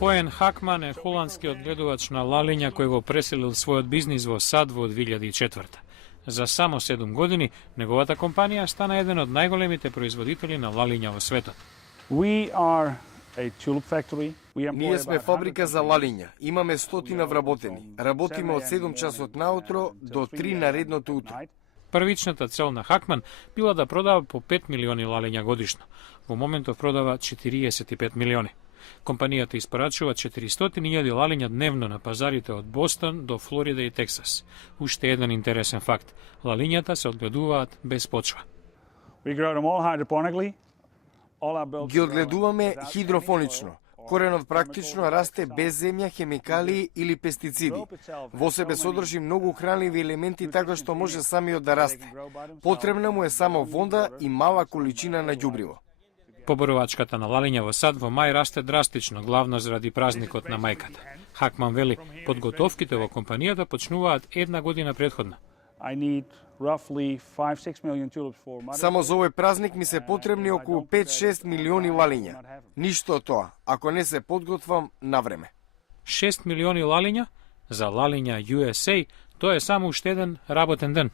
Cohen Hackman je holandski odgledovač na lalinja koji go preselil svoj biznis vo sad vo 2004. Za samo 7 godini неговата компанија стана еден од најголемите производители на лалиња во светот. Ние сме фабрика за лалиња. Имаме стотина вработени. Работиме од 7 часот наутро до 3 наредното утро. Првичната цел на Хакман била да продава по 5 милиони лалиња годишно. Во моментов продава 45 милиони. Компанијата испорачува 400.000 лалиња дневно на пазарите од Бостон до Флорида и Тексас. Уште еден интересен факт. Лалињата се одгледуваат без почва. Ги одгледуваме хидрофонично. Коренот практично расте без земја, хемикалии или пестициди. Во себе содржи многу хранливи елементи така што може самиот да расте. Потребна му е само вода и мала количина на ѓубриво. Поборувачката на лалиња во сад во мај расте драстично, главно заради празникот на мајката. Хакман вели, подготовките во компанијата почнуваат една година претходно. Само за овој празник ми се потребни околу 5-6 милиони лалиња. Ништо од тоа, ако не се подготвам на време. 6 милиони лалиња? За лалиња USA, тоа е само уште еден работен ден.